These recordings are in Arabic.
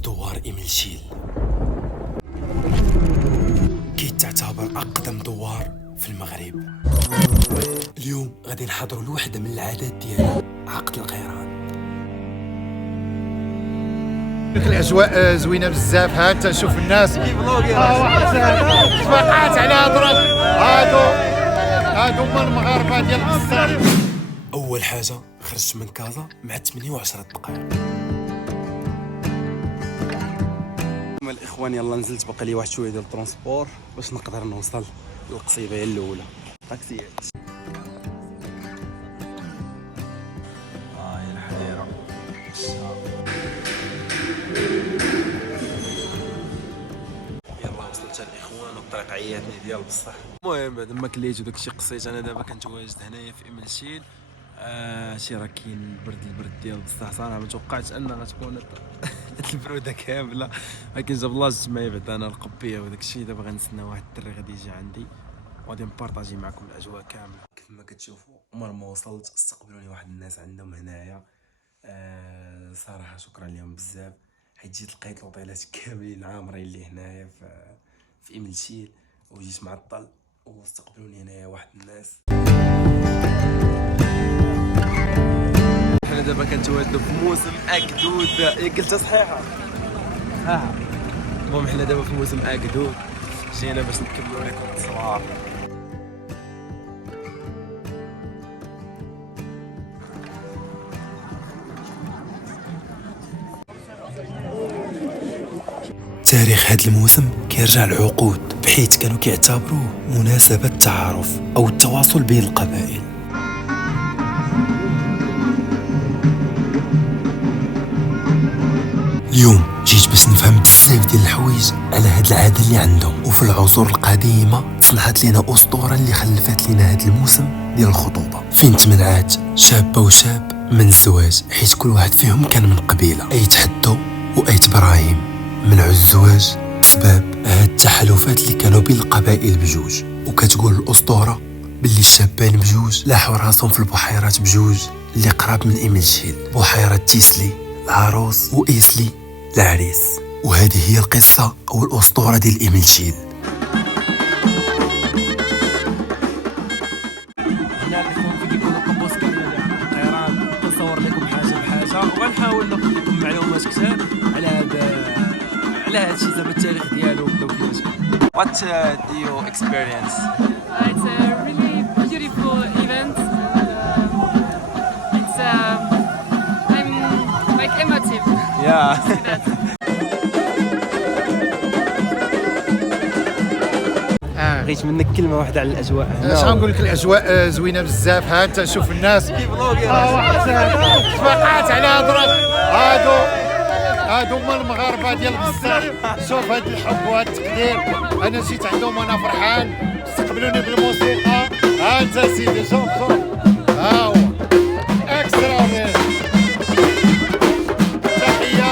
في دوار إميلشيل، كيتعتبر أقدم دوار في المغرب. اليوم غادي نحضروا لوحدة من العادات ديالها، عقد القيران. الاجواء زوينه بزاف. ها انت شوف الناس توقعت على هضره هادو هما المغاربه ديال بزاف. أول حاجة خرجت من كازا مع 8 دقائق. الإخوان يلا نزلت، بقى لي واحد شوية ديال الترونسبور باش نقدر نوصل للقصيبة الأولى. طاكسيات هاي الحريرة. يلا وصلت الإخوان والطريق عياتني ديال بصح. المهم بعد ما كليت وداكشي قصيت، أنا دابا كنتواجد هنايا في إميلشيل. شي راه كاين البرد ديال بصح صراحه ما توقعتش ان غتكون البروده كامله، ولكن جاب لاصت معايا بعد انا القبيه وداك الشيء. دابا غنستنى واحد الدري غادي يجي عندي وغادي نبارطاجي معكم الاجواء كامله. كيف ما كتشوفوا عمر ما وصلت استقبلوني واحد الناس عندهم هنايا. صراحه شكرا لهم بزاف، حيت جيت لقيت الوطيلات كاملين عامرين لي هنايا في إميلشيل، وجيت معطل واستقبلوني هنايا واحد الناس. حنا دابا كنتواجدوا في موسم اكدود، قلتها صحيحه. المهم حنا دابا في موسم اكدود، جينا باش نكملوا لكم التصوير. تاريخ هذا الموسم كيرجع لعقود، بحيث كانوا كيعتبروه مناسبة تعارف أو التواصل بين القبائل. اليوم جيت باش نفهم بزاف ديال الحوايج على هاد العادة اللي عندهم، وفي العصور القديمة تصلحت لنا أسطورة اللي خلفت لنا هاد الموسم ديال الخطوبة، فين تمنعات شابة وشاب من الزواج، حيت كل واحد فيهم كان من قبيلة. أيت حدو وأيت براهيم منعوا الزواج بسبب هاد التحالفات اللي كانوا بين القبائل بجوج. وكتقول الأسطورة باللي الشابين بجوج لاحوا راسهم في البحيرات بجوج اللي قراب من إميلشيل، بحيرة تيسلي العروس وإيسلي العريس. وهذه هي القصة أو الأسطورة ديال إميلشيل. هنا الإخوان كيكون القبوس كامل ديال القيران، نصور لكم حاجة بحاجة وغنحاول ناخذ لكم معلومات كثار على هذا الشيء، زعما التاريخ ديالو وبداو كيفاش. What do you experience? It's a really beautiful event. I'm like emotive. Yeah. بغيت منك كلمة واحدة على الأجواء هنا. اش غنقول لك، الاجواء زوينه بزاف. ها انت شوف الناس توقعت على هضره هادو هما المغاربه ديال بزاف. شوف هاد الحب وهاد التقدير، انا جيت عندهم وانا فرحان، استقبلوني بالموسيقى. ها انت سيدي شوف ها هو اكسترا. تحيه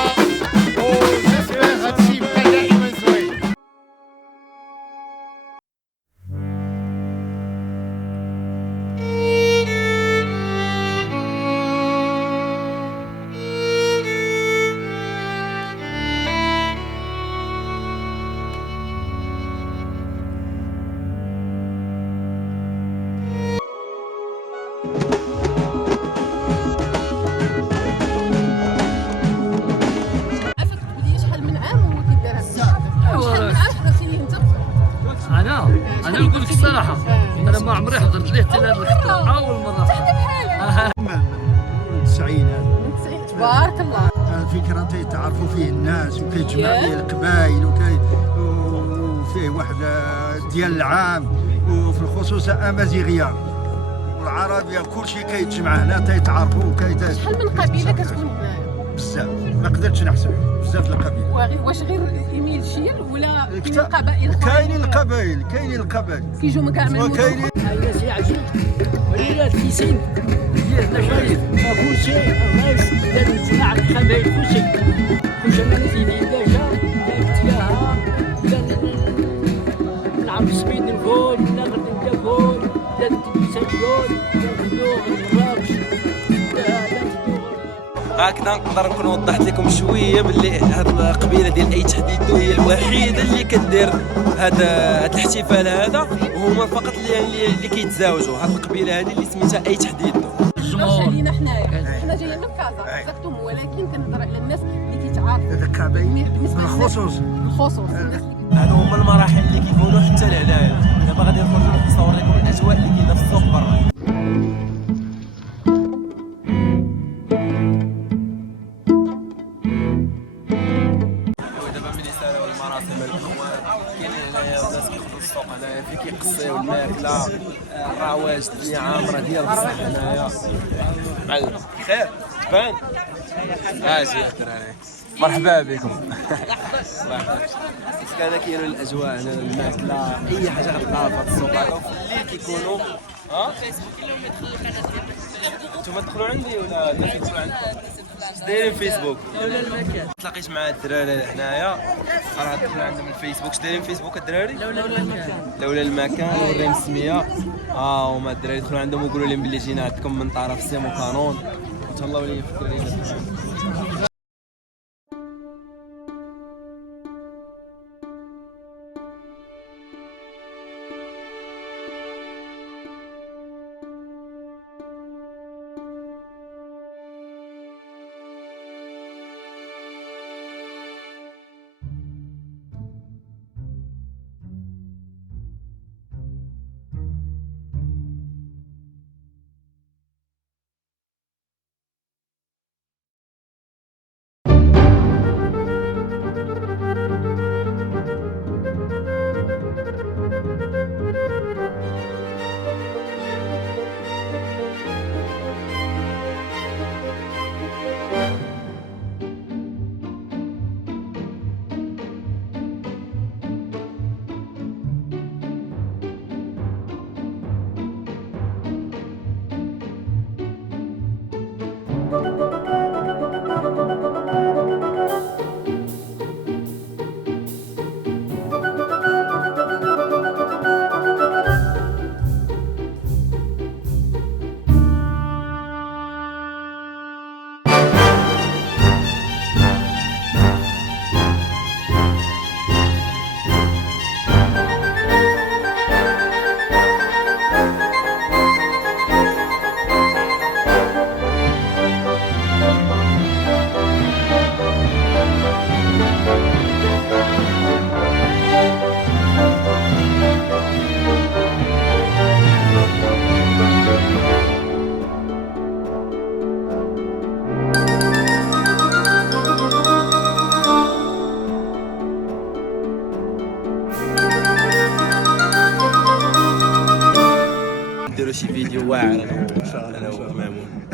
وجيسبر هادشي يبقى دائما زوين. انا نقول لك الصراحه، انا ما عمري حضرت ليه حتى هذا الخطاب، اول مره حضرت. من 90 هذا تبارك الله. فكرة تيتعرفوا فيه الناس وكيجمع فيه القبائل وفيه واحد ديال العام، وفي الخصوص امازيغيه والعربيه كلشي كيتجمع هنا تيتعرفوا. شحال من قبيله كتكون هنايا؟ بزاف، ما قدرتش نحسب بزاف القبائل. واش غير إميلشيل ولا كاين قبائل؟ كاينين القبائل كيجوا من كاع من المدن. هيا سي عزيز وليلات كيسين ديالنا شايف كلشي الرئيس ديال الاجتماع القبائل كلشي انا زيدين ديجا تياها نعرف سبيد نقول نغرد نقول لا تبيسا نقول لا تدور الرابش لا تدور هكذا نقدر نكون وضحت لكم شويه باللي هاد القبيله ديال اي تحديدو هي الوحيده اللي كدير هاد الاحتفال هذا، وهما فقط اللي كيتزاوجوا. هاد القبيله هذه اللي سميتها اي تحديدو. الجمهور لينا حنايا حنا جايين من كازا اكزاكتوم، ولكن كنهضر على الناس اللي كيتعارفوا هذا الكعبين بالنسبه بالخصوص بالخصوص الناس اللي هادو هما المراحل اللي كيكونوا حتى لهنايا. دابا غادي نصور لكم الاجواء اللي كاينه في السوق برا. ودابا ملي سالاو المراسم الاخوان كاينين هنايا الناس كيخرجوا السوق هنايا في كيقصيو الماكله، الرواج الدنيا عامره ديال بصح هنايا. معلم خير تبان اجي يا الدراري مرحبا بكم. الله يحفظك. كان كاينوا الاجواء هنا، الماكله، اي حاجه غتلقاها في هذا السوق هذا. وفي الليل كيكونوا انتم تدخلوا عندي ولا الناس يدخلوا عندكم؟ اش دايرين فيسبوك؟ لولا المكان تلاقيت مع الدراري هنايا راه دخلوا عندهم الفيسبوك. اش دايرين فيسبوك الدراري؟ لولا المكان. لولا المكان وريهم السميه. هما الدراري دخلوا عندهم وقولوا لهم بلي جينا عندكم من طرف سيمو كانون وتهلاو لي في الدراري. نديروا شي فيديو واعر انا ومامون.